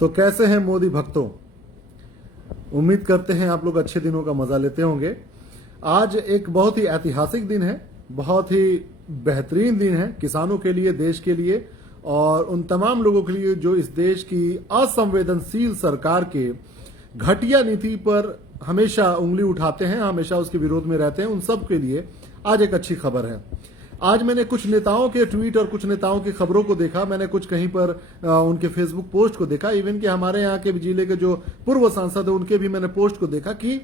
तो कैसे हैं मोदी भक्तों? उम्मीद करते हैं आप लोग अच्छे दिनों का मजा लेते होंगे। आज एक बहुत ही ऐतिहासिक दिन है, बहुत ही बेहतरीन दिन है किसानों के लिए, देश के लिए और उन तमाम लोगों के लिए जो इस देश की असंवेदनशील सरकार के घटिया नीति पर हमेशा उंगली उठाते हैं, हमेशा उसके विरोध में रहते हैं। उन सब के लिए आज एक अच्छी खबर है। आज मैंने कुछ नेताओं के ट्वीट और कुछ नेताओं की खबरों को देखा। मैंने कुछ कहीं पर उनके फेसबुक पोस्ट को देखा, इवन कि हमारे यहाँ के जिले के जो पूर्व सांसद है उनके भी मैंने पोस्ट को देखा कि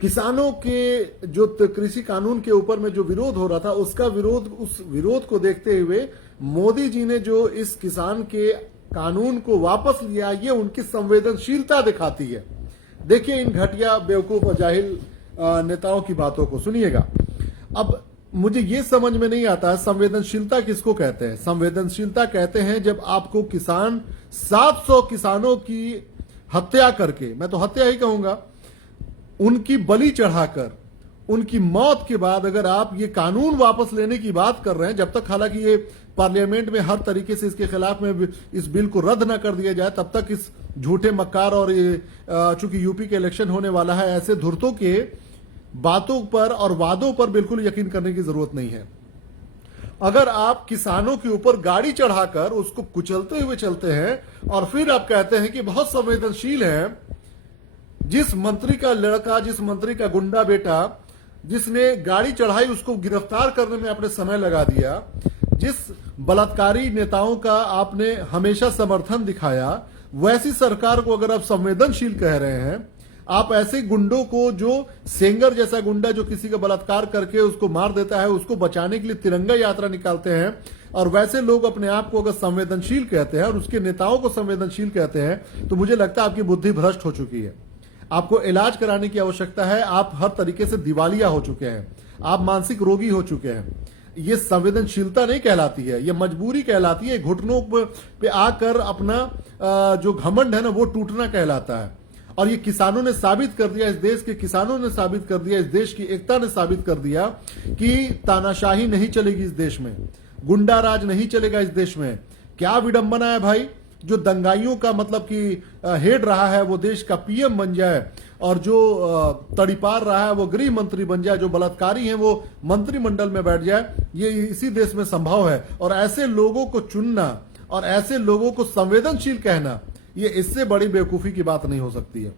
किसानों के जो कृषि कानून के ऊपर में जो विरोध हो रहा था उस विरोध को देखते हुए मोदी जी ने जो इस किसान के कानून को वापस लिया, ये उनकी संवेदनशीलता दिखाती है। देखिए इन घटिया बेवकूफ और जाहिल नेताओं की बातों को सुनिएगा। अब मुझे ये समझ में नहीं आता संवेदनशीलता किसको कहते हैं। संवेदनशीलता कहते हैं जब आपको किसान 700 किसानों की हत्या करके, मैं तो हत्या ही कहूंगा, उनकी बलि चढ़ाकर उनकी मौत के बाद अगर आप ये कानून वापस लेने की बात कर रहे हैं, जब तक हालांकि ये पार्लियामेंट में हर तरीके से इसके खिलाफ में इस बिल को रद्द न कर दिया जाए, तब तक इस झूठे मक्कार और ये चूंकि यूपी के इलेक्शन होने वाला है, ऐसे धुरतों के बातों पर और वादों पर बिल्कुल यकीन करने की जरूरत नहीं है। अगर आप किसानों के ऊपर गाड़ी चढ़ाकर उसको कुचलते हुए चलते हैं और फिर आप कहते हैं कि बहुत संवेदनशील है, जिस मंत्री का लड़का, जिस मंत्री का गुंडा बेटा जिसने गाड़ी चढ़ाई उसको गिरफ्तार करने में आपने समय लगा दिया, जिस बलात्कारी नेताओं का आपने हमेशा समर्थन दिखाया, वैसी सरकार को अगर आप संवेदनशील कह रहे हैं, आप ऐसे गुंडों को, जो सेंगर जैसा गुंडा जो किसी का बलात्कार करके उसको मार देता है, उसको बचाने के लिए तिरंगा यात्रा निकालते हैं, और वैसे लोग अपने आप को अगर संवेदनशील कहते हैं और उसके नेताओं को संवेदनशील कहते हैं, तो मुझे लगता है आपकी बुद्धि भ्रष्ट हो चुकी है। आपको इलाज कराने की आवश्यकता है। आप हर तरीके से दिवालिया हो चुके हैं, आप मानसिक रोगी हो चुके हैं। ये संवेदनशीलता नहीं कहलाती है, ये मजबूरी कहलाती है। घुटनों पे आकर अपना जो घमंड है ना, वो टूटना कहलाता है। और ये किसानों ने साबित कर दिया, इस देश के किसानों ने साबित कर दिया, इस देश की एकता ने साबित कर दिया कि तानाशाही नहीं चलेगी इस देश में, गुंडा राज नहीं चलेगा इस देश में। क्या विडंबना है भाई, जो दंगाइयों का मतलब कि हेड रहा है वो देश का पीएम बन जाए, और जो तड़ीपार रहा है वो गृह मंत्री बन जाए, जो बलात्कारी हैं वो मंत्रिमंडल में बैठ जाए। ये इसी देश में संभव है। और ऐसे लोगों को चुनना और ऐसे लोगों को संवेदनशील कहना, ये इससे बड़ी बेवकूफी की बात नहीं हो सकती है।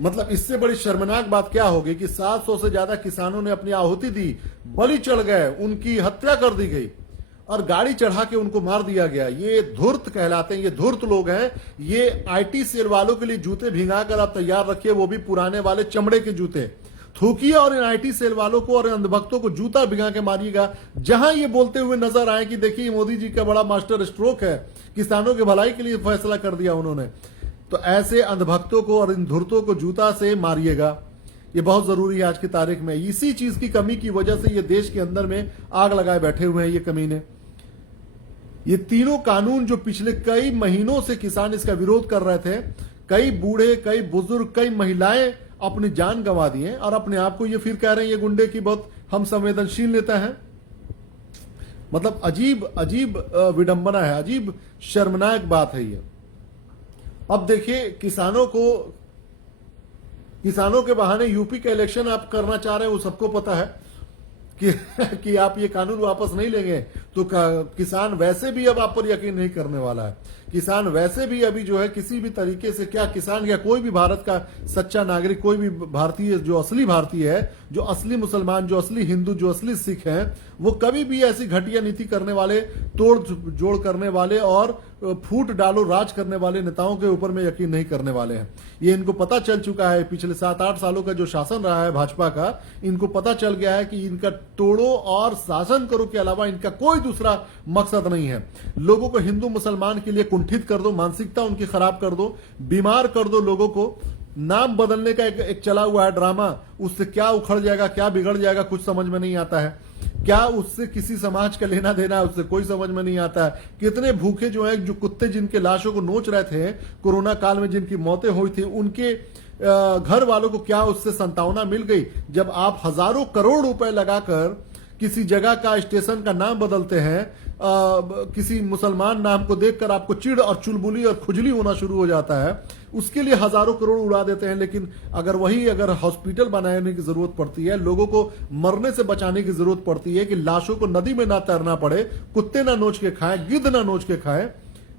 मतलब इससे बड़ी शर्मनाक बात क्या होगी कि 700 से ज्यादा किसानों ने अपनी आहुति दी, बलि चढ़ गए, उनकी हत्या कर दी गई और गाड़ी चढ़ा के उनको मार दिया गया। ये धूर्त कहलाते हैं, ये धूर्त लोग हैं। ये आईटी सेल वालों के लिए जूते भिंगाकर आप तैयार रखिए, वो भी पुराने वाले चमड़े के जूते थूकिए और इन आईटी सेल वालों को और अंधभक्तों को जूता भिंगा के मारिएगा। जहां ये बोलते हुए नजर आए कि देखिए मोदी जी का बड़ा मास्टर स्ट्रोक है, किसानों की भलाई के लिए फैसला कर दिया उन्होंने, तो ऐसे अंधभक्तों को और इन धूर्तों को जूता से मारिएगा। ये बहुत जरूरी है आज की तारीख में। इसी चीज की कमी की वजह से ये देश के अंदर में आग लगाए बैठे हुए हैं ये कमीने। ये तीनों कानून जो पिछले कई महीनों से किसान इसका विरोध कर रहे थे, कई बूढ़े, कई बुजुर्ग, कई महिलाएं अपनी जान गंवा दी हैं, और अपने आप को ये फिर कह रहे हैं ये गुंडे की बहुत हम संवेदनशील नेता हैं। मतलब अजीब अजीब विडंबना है, अजीब शर्मनाक बात है ये। अब देखिए किसानों के बहाने यूपी का इलेक्शन आप करना चाह रहे हैं, वो सबको पता है कि आप ये कानून वापस नहीं लेंगे तो किसान वैसे भी अब आप पर यकीन नहीं करने वाला है। किसान वैसे भी अभी जो है किसी भी तरीके से, क्या किसान या कोई भी भारत का सच्चा नागरिक, कोई भी भारतीय जो असली भारतीय है, जो असली मुसलमान, जो असली हिंदू, जो असली सिख है, वो कभी भी ऐसी घटिया नीति करने वाले, तोड़ जोड़ करने वाले और फूट डालो राज करने वाले नेताओं के ऊपर में यकीन नहीं करने वाले हैं। ये इनको पता चल चुका है, पिछले 7-8 सालों का जो शासन रहा है भाजपा का, इनको पता चल गया है कि इनका तोड़ो और शासन करो के अलावा इनका कोई दूसरा मकसद नहीं है। लोगों को हिंदू मुसलमान के लिए कुंठित कर दो, मानसिकता उनकी खराब कर दो, बीमार कर दो लोगों को। नाम बदलने का एक चला हुआ है ड्रामा, उससे क्या उखड़ जाएगा, क्या बिगड़ जाएगा, कुछ समझ में नहीं आता है। क्या उससे किसी समाज का लेना देना है, उससे कोई समझ में नहीं आता है। कितने भूखे जो हैं, जो कुत्ते जिनके लाशों को नोच रहे थे कोरोना काल में, जिनकी मौतें हुई थी, उनके घर वालों को क्या उससे संतावना मिल गई, जब आप हजारों करोड़ रुपए लगाकर किसी जगह का स्टेशन का नाम बदलते हैं, किसी मुसलमान नाम को देखकर आपको चिढ़ और चुलबुली और खुजली होना शुरू हो जाता है, उसके लिए हजारों करोड़ उड़ा देते हैं। लेकिन अगर हॉस्पिटल बनाने की जरूरत पड़ती है, लोगों को मरने से बचाने की जरूरत पड़ती है कि लाशों को नदी में ना तैरना पड़े, कुत्ते ना नोच के खाएं, गिद्ध ना नोच के खाएं,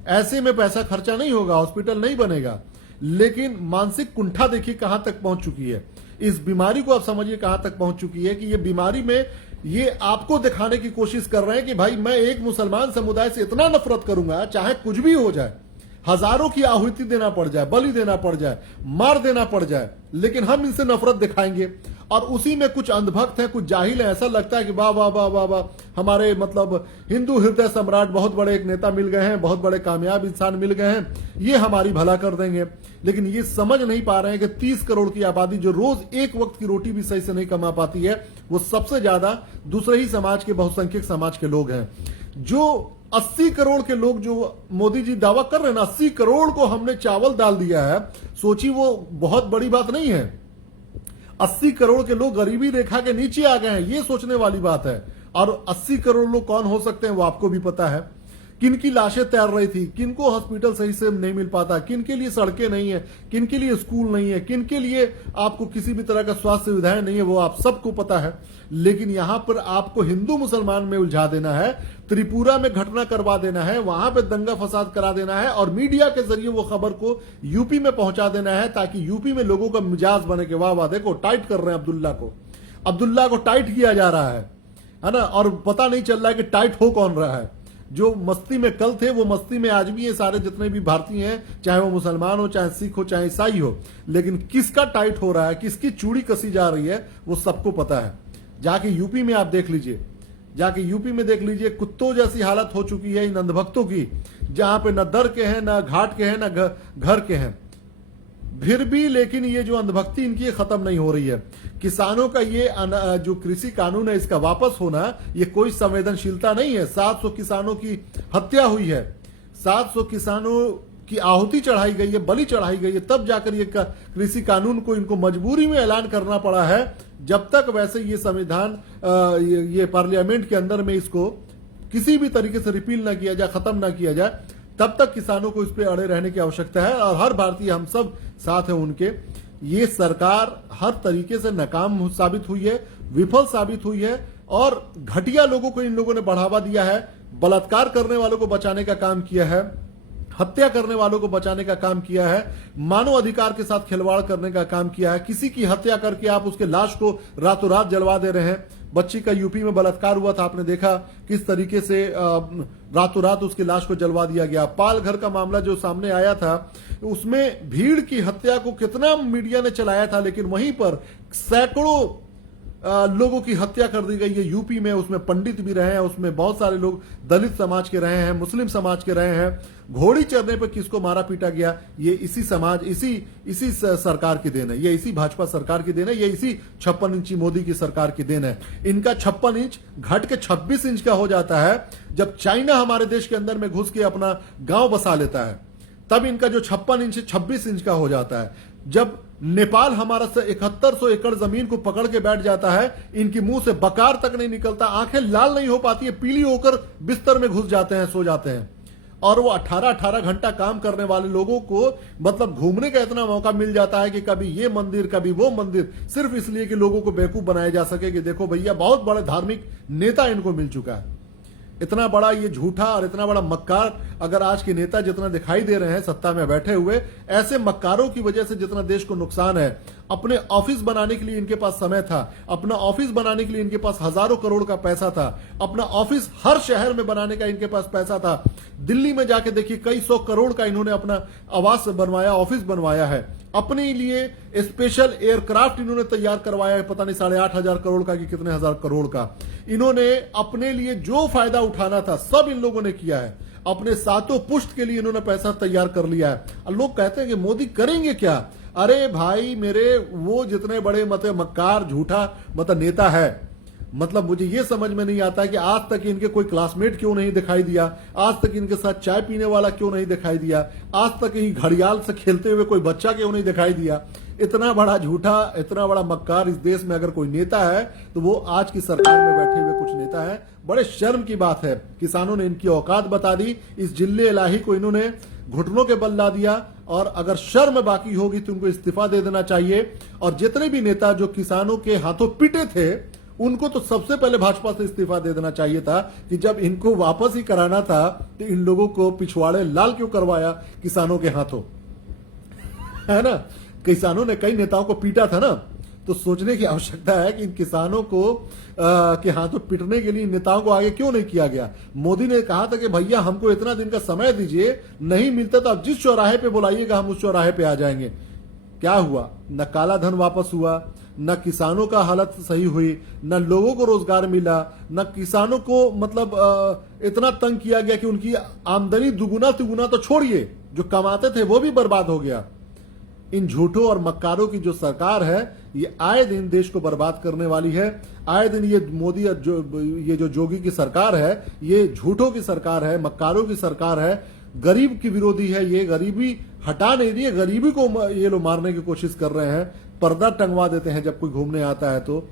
ऐसे में पैसा खर्चा नहीं होगा, हॉस्पिटल नहीं बनेगा। लेकिन मानसिक कुंठा देखिए कहां तक पहुंच चुकी है। इस बीमारी को आप समझिए कहां तक पहुंच चुकी है कि ये बीमारी में ये आपको दिखाने की कोशिश कर रहे हैं कि भाई मैं एक मुसलमान समुदाय से इतना नफरत करूंगा, चाहे कुछ भी हो जाए, हजारों की आहुति देना पड़ जाए, बलि देना पड़ जाए, मार देना पड़ जाए, लेकिन हम इनसे नफरत दिखाएंगे। और उसी में कुछ अंधभक्त हैं, कुछ जाहिल हैं, ऐसा लगता है कि वाह वाह वाह वाह वाह, हमारे मतलब हिंदू हृदय सम्राट बहुत बड़े एक नेता मिल गए हैं, बहुत बड़े कामयाब इंसान मिल गए हैं, ये हमारी भला कर देंगे। लेकिन ये समझ नहीं पा रहे हैं कि 30 करोड़ की आबादी जो रोज एक वक्त की रोटी भी सही से नहीं कमा पाती है, वो सबसे ज्यादा दूसरे ही समाज के, बहुसंख्यक समाज के लोग हैं। जो 80 करोड़ के लोग जो मोदी जी दावा कर रहे हैं ना, 80 करोड़ को हमने चावल डाल दिया है, सोची वो बहुत बड़ी बात नहीं है। 80 करोड़ के लोग गरीबी रेखा के नीचे आ गए हैं, ये सोचने वाली बात है। और 80 करोड़ लोग कौन हो सकते हैं वो आपको भी पता है। किन की लाशें तैर रही थी, किन को हॉस्पिटल सही से नहीं मिल पाता, किन के लिए सड़कें नहीं है, किन के लिए स्कूल नहीं है, किन के लिए आपको किसी भी तरह का स्वास्थ्य सुविधाएं नहीं है, वो आप सबको पता है। लेकिन यहां पर आपको हिंदू मुसलमान में उलझा देना है, त्रिपुरा में घटना करवा देना है, वहां पे दंगा फसाद करा देना है और मीडिया के जरिए वो खबर को यूपी में पहुंचा देना है, ताकि यूपी में लोगों का मिजाज बने के वाह वाह देखो टाइट कर रहे हैं अब्दुल्ला को टाइट किया जा रहा है ना। और पता नहीं चल रहा है कि टाइट हो कौन रहा है। जो मस्ती में कल थे वो मस्ती में आज भी है, सारे जितने भी भारतीय हैं, चाहे वो मुसलमान हो, चाहे सिख हो, चाहे ईसाई हो। लेकिन किसका टाइट हो रहा है, किसकी चूड़ी कसी जा रही है, वो सबको पता है। जाके यूपी में आप देख लीजिए, कुत्तों जैसी हालत हो चुकी है इन अंधभक्तों की, जहां पे न दर के हैं, न घाट के हैं, न घर के हैं। फिर भी लेकिन ये जो अंधभक्ति इनकी खत्म नहीं हो रही है। किसानों का ये जो कृषि कानून है, इसका वापस होना, ये कोई संवेदनशीलता नहीं है। 700 किसानों की हत्या हुई है, 700 किसानों की आहुति चढ़ाई गई है, बलि चढ़ाई गई है, तब जाकर ये कृषि कानून को इनको मजबूरी में ऐलान करना पड़ा है। जब तक वैसे ये संविधान ये पार्लियामेंट के अंदर में इसको किसी भी तरीके से रिपील ना किया जाए, खत्म ना किया जाए, तब तक किसानों को इस पे अड़े रहने की आवश्यकता है। और हर भारतीय, हम सब साथ हैं उनके। ये सरकार हर तरीके से नाकाम साबित हुई है, विफल साबित हुई है और घटिया लोगों को इन लोगों ने बढ़ावा दिया है। बलात्कार करने वालों को बचाने का काम किया है, हत्या करने वालों को बचाने का काम किया है, मानव अधिकार के साथ खिलवाड़ करने का काम किया है। किसी की हत्या करके आप उसके लाश को रातों रात जलवा दे रहे हैं। बच्ची का यूपी में बलात्कार हुआ था, आपने देखा किस तरीके से रातों रात उसकी लाश को जलवा दिया गया। पाल घर का मामला जो सामने आया था, उसमें भीड़ की हत्या को कितना मीडिया ने चलाया था, लेकिन वहीं पर सैकड़ों लोगों की हत्या कर दी गई है यूपी में। उसमें पंडित भी रहे हैं, उसमें बहुत सारे लोग दलित समाज के रहे हैं, मुस्लिम समाज के रहे हैं। घोड़ी चढ़ने पर किसको मारा पीटा गया, ये इसी समाज, इसी सरकार की देन है, ये इसी भाजपा सरकार की देन है, ये इसी 56 इंची मोदी की सरकार की देन है। इनका 56 इंच घट के 26 इंच का हो जाता है जब चाइना हमारे देश के अंदर में घुस के अपना गांव बसा लेता है। तब इनका जो 56 इंच 26 इंच का हो जाता है। जब नेपाल हमारा से 7100 एकड़ जमीन को पकड़ के बैठ जाता है, इनकी मुंह से बकार तक नहीं निकलता, आंखें लाल नहीं हो पाती है, पीली होकर बिस्तर में घुस जाते हैं, सो जाते हैं। और वो 18-18 घंटा काम करने वाले लोगों को मतलब घूमने का इतना मौका मिल जाता है कि कभी ये मंदिर कभी वो मंदिर, सिर्फ इसलिए कि लोगों को बेवकूफ बनाया जा सके कि देखो भैया बहुत बड़े धार्मिक नेता इनको मिल चुका है। इतना बड़ा ये झूठा और इतना बड़ा मक्कार अगर आज के नेता जितना दिखाई दे रहे हैं सत्ता में बैठे हुए, ऐसे मक्कारों की वजह से जितना देश को नुकसान है। अपने ऑफिस बनाने के लिए इनके पास समय था, अपना ऑफिस बनाने के लिए इनके पास हजारों करोड़ का पैसा था, अपना ऑफिस हर शहर में बनाने का इनके पास पैसा था। दिल्ली में जाके देखिए कई 100 करोड़ का इन्होंने अपना आवास बनवाया, ऑफिस बनवाया है। अपने लिए स्पेशल एयरक्राफ्ट इन्होंने तैयार करवाया है, पता नहीं 8,500 करोड़ का कि कितने हजार करोड़ का। इन्होंने अपने लिए जो फायदा उठाना था सब इन लोगों ने किया है। अपने सातों पुश्त के लिए इन्होंने पैसा तैयार कर लिया है। और लोग कहते हैं कि मोदी करेंगे क्या। अरे भाई मेरे, वो जितने बड़े मक्कार झूठा नेता है, मतलब मुझे ये समझ में नहीं आता कि आज तक इनके कोई क्लासमेट क्यों नहीं दिखाई दिया, आज तक इनके साथ चाय पीने वाला क्यों नहीं दिखाई दिया, आज तक ही घड़ियाल से खेलते हुए कोई बच्चा क्यों नहीं दिखाई दिया। इतना बड़ा झूठा, इतना बड़ा मक्कार इस देश में अगर कोई नेता है तो वो आज की सरकार में बैठे हुए कुछ नेता है। बड़े शर्म की बात है, किसानों ने इनकी औकात बता दी, इस जिले इलाही को इन्होंने घुटनों के बल ला दिया। और अगर शर्म बाकी होगी तो उनको इस्तीफा दे देना चाहिए। और जितने भी नेता जो किसानों के हाथों पिटे थे उनको तो सबसे पहले भाजपा से इस्तीफा दे देना चाहिए था कि जब इनको वापस ही कराना था तो इन लोगों को पिछवाड़े लाल क्यों करवाया किसानों के हाथों, है ना। किसानों ने कई नेताओं को पीटा था ना, तो सोचने की आवश्यकता है कि इन किसानों को के हाथों पिटने के लिए नेताओं को आगे क्यों नहीं किया गया। मोदी ने कहा था कि भैया हमको इतना दिन का समय दीजिए, नहीं मिलता तो आप जिस चौराहे पे बुलाइएगा हम उस चौराहे पे आ जाएंगे। क्या हुआ, न काला धन वापस हुआ, न किसानों का हालत सही हुई, न लोगों को रोजगार मिला, न किसानों को मतलब इतना तंग किया गया कि उनकी आमदनी दुगुना तिगुना तो छोड़िए, जो कमाते थे वो भी बर्बाद हो गया। इन झूठों और मक्कारों की जो सरकार है ये आए दिन देश को बर्बाद करने वाली है। आए दिन ये मोदी ये जो जोगी की सरकार है ये झूठों की सरकार है, मक्कारों की सरकार है, गरीब की विरोधी है। ये गरीबी हटा नहीं रही है, गरीबी को ये लोग मारने की कोशिश कर रहे हैं। पर्दा टंगवा देते हैं जब कोई घूमने आता है तो।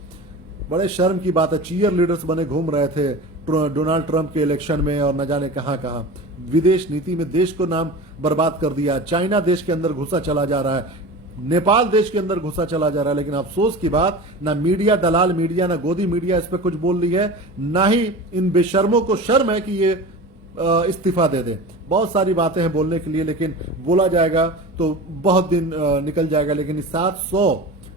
बड़े शर्म की बात है, चीयर लीडर्स बने घूम रहे थे डोनाल्ड ट्रंप के इलेक्शन में और न जाने कहां कहां। विदेश नीति में देश को नाम बर्बाद कर दिया। चाइना देश के अंदर घुसा चला जा रहा है, नेपाल देश के अंदर घुसा चला जा रहा है। लेकिन अफसोस की बात, ना मीडिया, दलाल मीडिया, ना गोदी मीडिया इस पर कुछ बोल रही है, ना ही इन बेशर्मों को शर्म है कि ये इस्तीफा दे दे। बहुत सारी बातें हैं बोलने के लिए, लेकिन बोला जाएगा तो बहुत दिन निकल जाएगा। लेकिन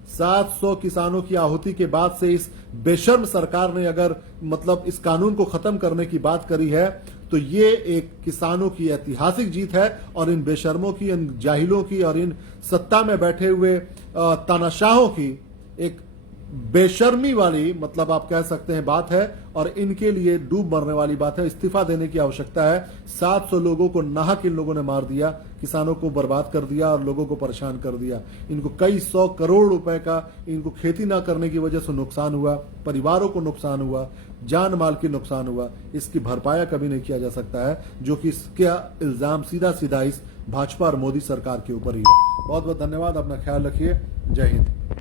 700 किसानों की आहुति के बाद से इस बेशर्म सरकार ने अगर मतलब इस कानून को खत्म करने की बात करी है तो ये एक किसानों की ऐतिहासिक जीत है। और इन बेशर्मों की, इन जाहिलों की और इन सत्ता में बैठे हुए तानाशाहों की एक बेशर्मी वाली मतलब आप कह सकते हैं बात है, और इनके लिए डूब मरने वाली बात है। इस्तीफा देने की आवश्यकता है। 700 लोगों को नाहक इन लोगों ने मार दिया, किसानों को बर्बाद कर दिया और लोगों को परेशान कर दिया। इनको कई 100 करोड़ रुपए का इनको खेती ना करने की वजह से नुकसान हुआ, परिवारों को नुकसान हुआ, जान माल की नुकसान हुआ। इसकी भरपाया कभी नहीं किया जा सकता है, जो कि इसका इल्जाम सीधा सीधा इस भाजपा और मोदी सरकार के ऊपर ही है। बहुत बहुत धन्यवाद, अपना ख्याल रखिए। जय हिंद।